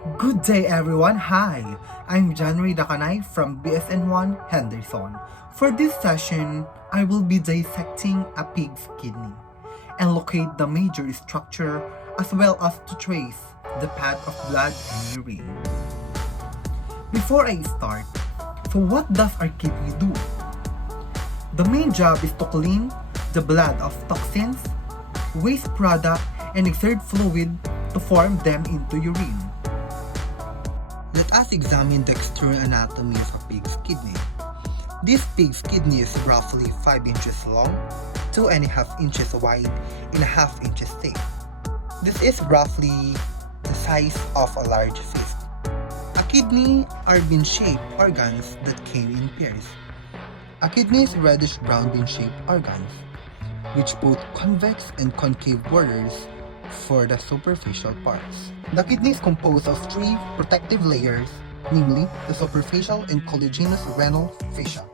Good day everyone, hi! I'm January Dakanay from BSN1 Henderson. For this session, I will be dissecting a pig's kidney and locate the major structure as well as to trace the path of blood and urine. Before I start, so what does our kidney do? The main job is to clean the blood of toxins, waste product, and exert fluid to form them into urine. Let us examine the external anatomy of a pig's kidney. This pig's kidney is roughly 5 inches long, 2.5 inches wide, and 1/2 inches thick. This is roughly the size of a large fist. A kidney are bean-shaped organs that came in pairs. A kidney is reddish-brown bean-shaped organs, which both convex and concave borders for the superficial parts. The kidney is composed of 3 protective layers, namely the superficial and collagenous renal fascia,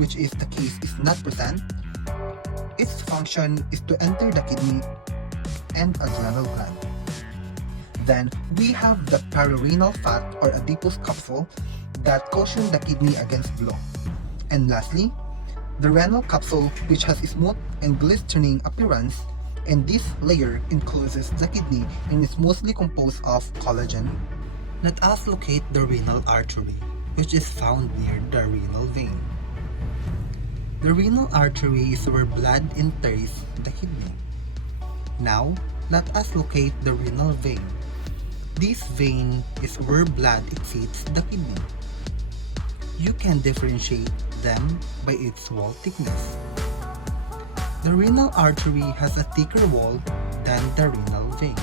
which is the case is not present. Its function is to enter the kidney and adrenal gland. Then we have the pararenal fat or adipose capsule that cushion the kidney against blow. And lastly, the renal capsule, which has a smooth and glistening appearance, and this layer encloses the kidney and is mostly composed of collagen. Let us locate the renal artery, which is found near the renal vein. The renal artery is where blood enters the kidney. Now, let us locate the renal vein. This vein is where blood exceeds the kidney. You can differentiate them by its wall thickness. The renal artery has a thicker wall than the renal vein.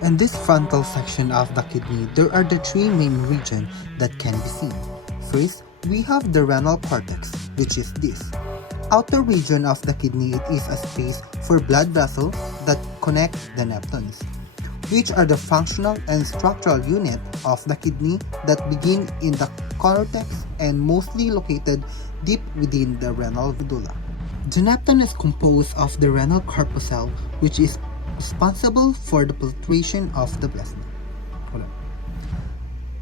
In this frontal section of the kidney, there are the 3 main regions that can be seen. First, we have the renal cortex, which is this. Outer region of the kidney, it is a space for blood vessels that connect the nephrons, which are the functional and structural unit of the kidney that begin in the cortex and mostly located deep within the renal medulla. The nephron is composed of the renal corpuscle, which is responsible for the filtration of the plasma.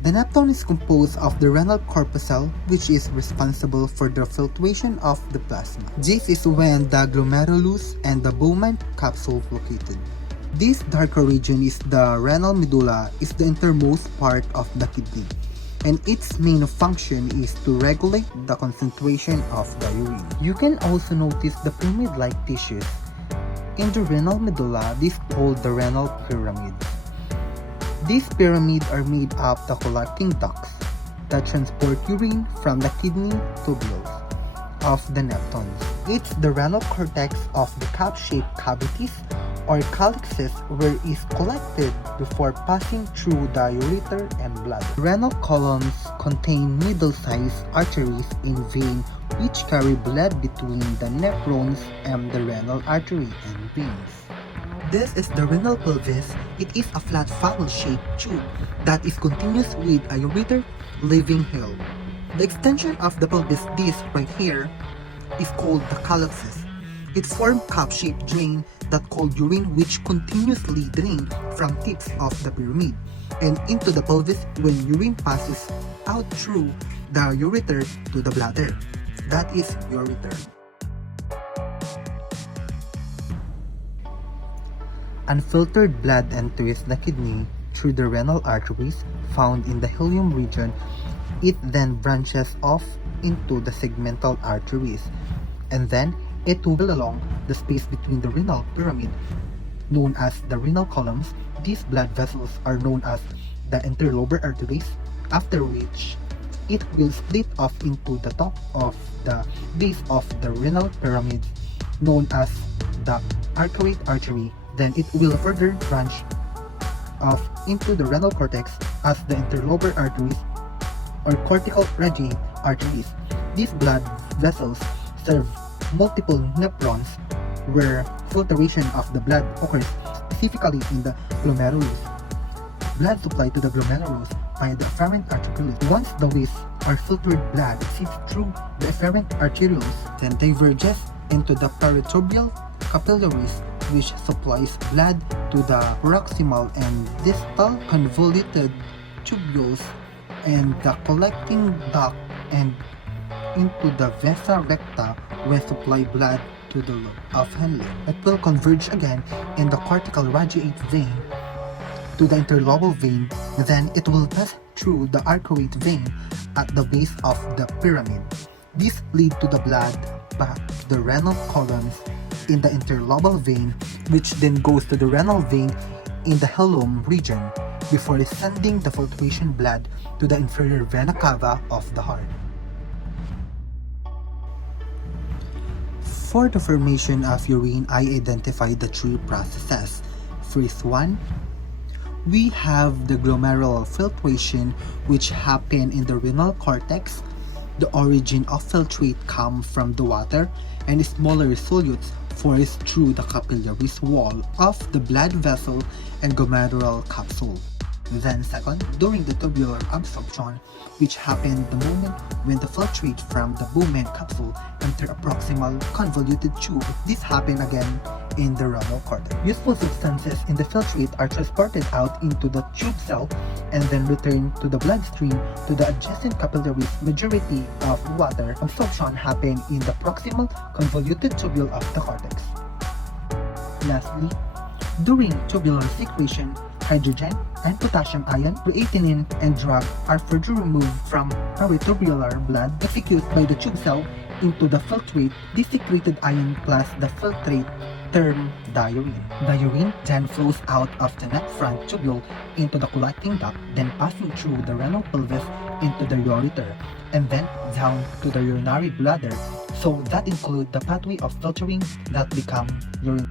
The nephron is composed of the renal corpuscle, which is responsible for the filtration of the plasma. This is when the glomerulus and the Bowman capsule located. This darker region is the renal medulla, is the innermost part of the kidney, and its main function is to regulate the concentration of the urine. You can also notice the pyramid-like tissues in the renal medulla. This is called the renal pyramid. These pyramids are made up of the collecting ducts that transport urine from the kidney tubules of the nephrons. It's the renal cortex of the cup-shaped cavities or calyxes where it is collected before passing through the ureter and bladder. Renal columns contain middle-sized arteries in vein which carry blood between the nephrons and the renal artery and veins. This is the renal pelvis. It is a flat funnel-shaped tube that is continuous with a ureter leaving hill. The extension of the pelvis disc right here is called the calyxes. It forms cup-shaped drain that called urine which continuously drain from tips of the pyramid and into the pelvis when urine passes out through the ureter to the bladder. That is ureter. Unfiltered blood enters the kidney through the renal arteries found in the ileum region. It then branches off into the segmental arteries, and then it will along the space between the renal pyramid, known as the renal columns. These blood vessels are known as the interlobar arteries, after which it will split off into the top of the base of the renal pyramid, known as the arcuate artery. Then it will further branch off into the renal cortex as the interlobar arteries or cortical radiate arteries. These blood vessels serve multiple nephrons where filtration of the blood occurs, specifically in the glomerulus. Blood supply to the glomerulus by the afferent arterioles. Once the waste or filtered blood seeps through the afferent arterioles, then diverges into the peritobial capillaries, which supplies blood to the proximal and distal convoluted tubules and the collecting duct and into the vasa recta where supply blood to the lobe of Henle. It will converge again in the cortical radiate vein to the interlobal vein, then it will pass through the arcuate vein at the base of the pyramid. This lead to the blood back to the renal columns in the interlobal vein, which then goes to the renal vein in the hilum region before sending the filtration blood to the inferior vena cava of the heart. For the formation of urine, I identified the three processes. First one, we have the glomerular filtration, which happen in the renal cortex. The origin of filtrate come from the water and smaller solutes forced through the capillaries wall of the blood vessel and glomerular capsule. Then second, during the tubular absorption, which happened the moment when the filtrate from the Bowman capsule enter a proximal convoluted tube. This happened again in the renal cortex. Useful substances in the filtrate are transported out into the tube cell and then return to the bloodstream to the adjacent capillaries. Majority of water absorption happen in the proximal convoluted tubule of the cortex. Lastly, during tubular secretion, hydrogen and potassium ion, creatinine, and drug are further removed from peritubular blood, executed by the tube cell into the filtrate. This secreted ion plus the filtrate termed diurine. The urine then flows out of the nephron tubule into the collecting duct, then passing through the renal pelvis into the ureter, and then down to the urinary bladder. So that includes the pathway of filtering that become urine.